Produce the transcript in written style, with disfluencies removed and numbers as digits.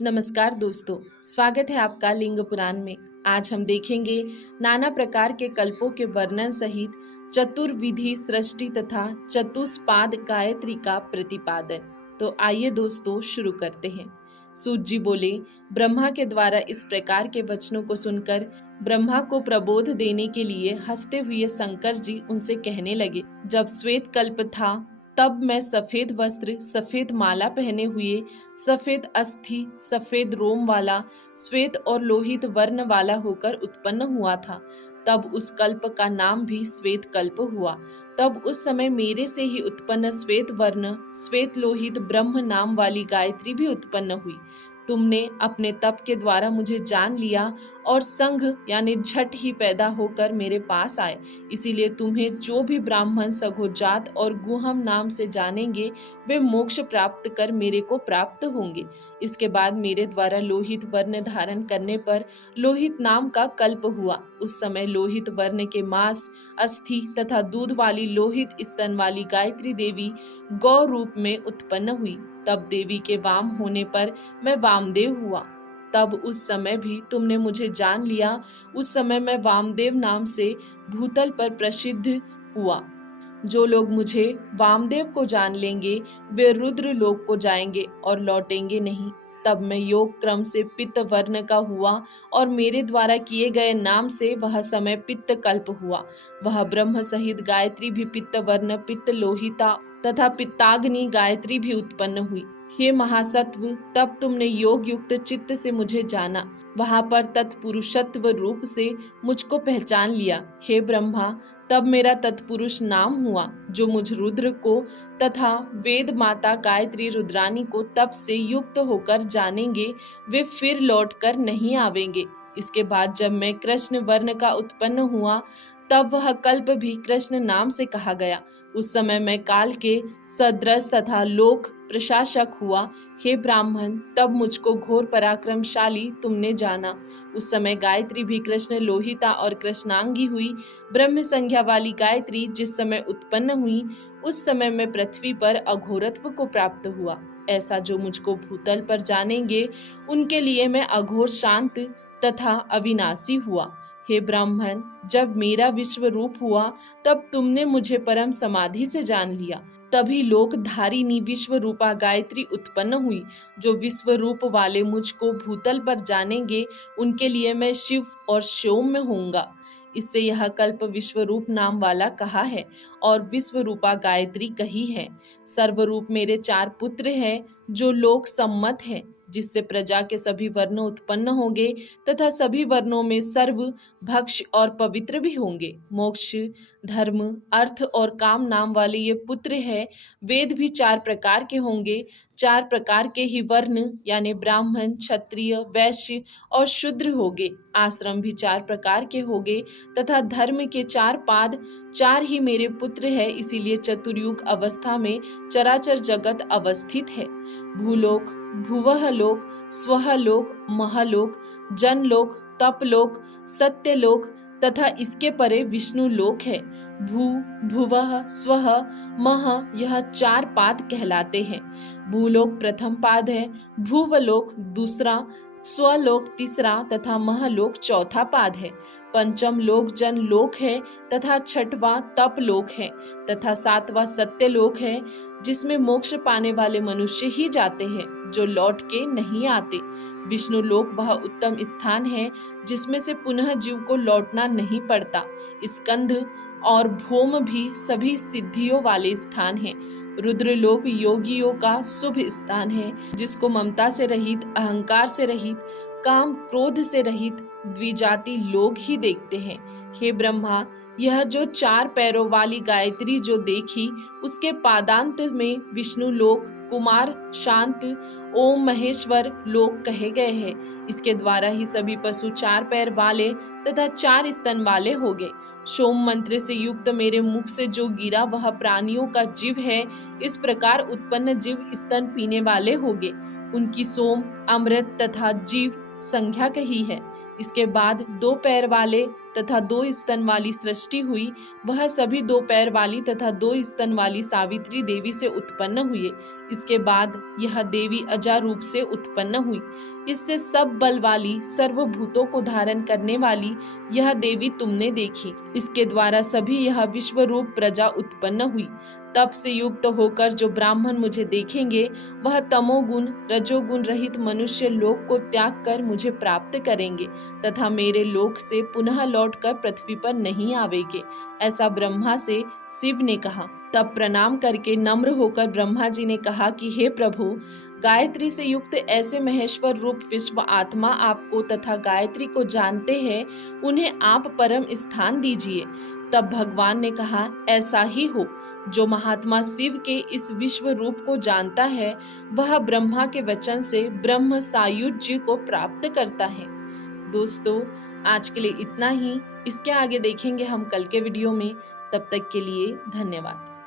नमस्कार दोस्तों, स्वागत है आपका लिंग पुराण में। आज हम देखेंगे नाना प्रकार के कल्पों के वर्णन सहित चतुर्विधि सृष्टि तथा चतुष्पाद गायत्री का प्रतिपादन। तो आइए दोस्तों शुरू करते हैं। सूत जी बोले, ब्रह्मा के द्वारा इस प्रकार के वचनों को सुनकर ब्रह्मा को प्रबोध देने के लिए हंसते हुए शंकर जी उनसे कहने लगे, जब श्वेत कल्प था तब मैं सफेद वस्त्र, सफेद माला पहने हुए, सफेद अस्थि, सफेद रोम वाला, श्वेत और लोहित वर्ण वाला होकर उत्पन्न हुआ था। तब उस कल्प का नाम भी श्वेत कल्प हुआ। तब उस समय मेरे से ही उत्पन्न श्वेत वर्ण, श्वेत लोहित ब्रह्म नाम वाली गायत्री भी उत्पन्न हुई। तुमने अपने तप के द्वारा मुझे जान लिया और संघ यानी झट ही पैदा होकर मेरे पास आए। इसीलिए तुम्हें जो भी ब्राह्मण सघोजात और गुहम नाम से जानेंगे वे मोक्ष प्राप्त कर मेरे को प्राप्त होंगे। इसके बाद मेरे द्वारा लोहित वर्ण धारण करने पर लोहित नाम का कल्प हुआ। उस समय लोहित वर्ण के मांस, अस्थि तथा दूध वाली लोहित स्तन वाली गायत्री देवी गौ रूप में उत्पन्न हुई। तब देवी के वाम होने पर मैं वामदेव हुआ। तब उस समय भी तुमने मुझे जान लिया। उस समय मैं वामदेव नाम से भूतल पर प्रसिद्ध हुआ। जो लोग मुझे वामदेव को जान लेंगे वे रुद्र लोक को जाएंगे और लौटेंगे नहीं। तब मैं योग क्रम से पित्त वर्ण का हुआ और मेरे द्वारा किए गए नाम से वह समय पित्त कल्प हुआ। वह ब्रह्म सहित गायत्री भी पित्त वर्ण, पित्त लोहिता तथा पित्ताग्नि गायत्री भी उत्पन्न हुई। हे महासत्व, तब तुमने योग युक्त चित्त से मुझे जाना, वहां पर तत्पुरुषत्व रूप से मुझको पहचान लिया। हे ब्रह्मा, तब मेरा तत्पुरुष नाम हुआ। जो मुझ रुद्र को तथा वेद माता गायत्री रुद्रानी को तप से युक्त होकर जानेंगे वे फिर लौटकर नहीं आवेंगे। इसके बाद जब मैं कृष्ण वर्ण का उत्पन्न हुआ तब वह कल्प भी कृष्ण नाम से कहा गया। उस समय मैं काल के सदृश तथा लोक प्रशासक हुआ। हे ब्राह्मण, तब मुझको घोर पराक्रमशाली तुमने जाना। उस समय गायत्री भी कृष्ण लोहिता और कृष्णांगी हुई। ब्रह्म संज्ञा वाली गायत्री जिस समय उत्पन्न हुई उस समय मैं पृथ्वी पर अघोरत्व को प्राप्त हुआ। ऐसा जो मुझको भूतल पर जानेंगे उनके लिए मैं अघोर शांत तथा अविनाशी हुआ। हे ब्राह्मण, जब मेरा विश्व रूप हुआ तब तुमने मुझे परम समाधि से जान लिया। तभी लोक धारिणी विश्व रूपा गायत्री उत्पन्न हुई। जो विश्व रूप वाले मुझको भूतल पर जानेंगे उनके लिए मैं शिव और सौम्य होऊंगा। इससे यह कल्प विश्वरूप नाम वाला कहा है और विश्वरूपा गायत्री कही है। सर्वरूप मेरे 4 पुत्र हैं जो लोक सम्मत है, जिससे प्रजा के सभी वर्ण उत्पन्न होंगे तथा सभी वर्णों में सर्व भक्ष और पवित्र भी होंगे। मोक्ष, धर्म, अर्थ और काम नाम वाले ये पुत्र है। वेद भी 4 प्रकार के होंगे। 4 प्रकार के ही वर्ण यानी ब्राह्मण, क्षत्रिय, वैश्य और शूद्र होंगे। आश्रम भी 4 प्रकार के होंगे तथा धर्म के 4 पाद। 4 ही मेरे पुत्र है, इसीलिए चतुर्युग अवस्था में चराचर जगत अवस्थित है। भूलोक, भुवः लोक, स्वः लोक, महलोक, जनलोक, तपलोक, सत्यलोक तथा इसके परे विष्णु लोक है। भू, भुवः, स्वः, मह यह 4 पाद कहलाते हैं। भूलोक प्रथम पाद है, भूवलोक दूसरा, स्वलोक तीसरा तथा महलोक चौथा पाद है। पंचम लोक जन लोक है तथा छठवां तप लोक है तथा 7वां सत्य लोक है, जिसमें मोक्ष पाने वाले मनुष्य ही जाते हैं जो लौट के नहीं आते। विष्णु लोक वह उत्तम स्थान है जिसमें से पुनः जीव को लौटना नहीं पड़ता। स्कंध और भौम भी सभी सिद्धियों वाले स्थान हैं। रुद्रलोक योगियों का शुभ स्थान है, जिसको ममता से रहित, अहंकार से रहित, काम क्रोध से रहित द्विजाति लोग ही देखते हैं। हे ब्रह्मा, यह जो 4 पैरों वाली गायत्री जो देखी उसके पादांत में विष्णु लोक, कुमार, शांत, ओम महेश्वर लोक कहे गए हैं। इसके द्वारा ही सभी पशु 4 पैर वाले तथा 4 स्तन वाले हो गए। सोम मंत्र से युक्त मेरे मुख से जो गिरा वह प्राणियों का जीव है। इस प्रकार उत्पन्न जीव स्तन पीने वाले होंगे। उनकी सोम, अमृत तथा जीव संज्ञा कही है। इसके बाद 2 पैर वाले तथा 2 स्तन वाली सृष्टि हुई, वह सभी 2 पैर वाली तथा 2 स्तन वाली सावित्री देवी से उत्पन्न हुए। इसके बाद यह देवी अजा रूप से उत्पन्न हुई। इससे सब बल वाली, सर्वभूतों को धारण करने वाली यह देवी तुमने देखी। इसके द्वारा सभी यह विश्व रूप प्रजा उत्पन्न हुई। तप से युक्त होकर जो ब्राह्मण मुझे देखेंगे, वह तमोगुण रजोगुण रहित मनुष्य लोक को त्याग कर मुझे प्राप्त करेंगे तथा मेरे लोक से पुनः लौटकर पृथ्वी पर नहीं आवेंगे। ऐसा ब्रह्मा से शिव ने कहा। तब प्रणाम करके नम्र होकर ब्रह्मा जी ने कहा कि हे प्रभु, गायत्री से युक्त ऐसे महेश्वर रूप विश्व आत्मा आपको तथा गायत्री को जानते हैं, उन्हें आप परम स्थान दीजिए। तब भगवान ने कहा, ऐसा ही हो। जो महात्मा शिव के इस विश्व रूप को जानता है, वह ब्रह्मा के वचन से ब्रह्म सायुज्य को प्राप्त करता है। दोस्तों, आज के लिए इतना ही। इसके आगे देखेंगे हम कल के वीडियो में। तब तक के लिए धन्यवाद।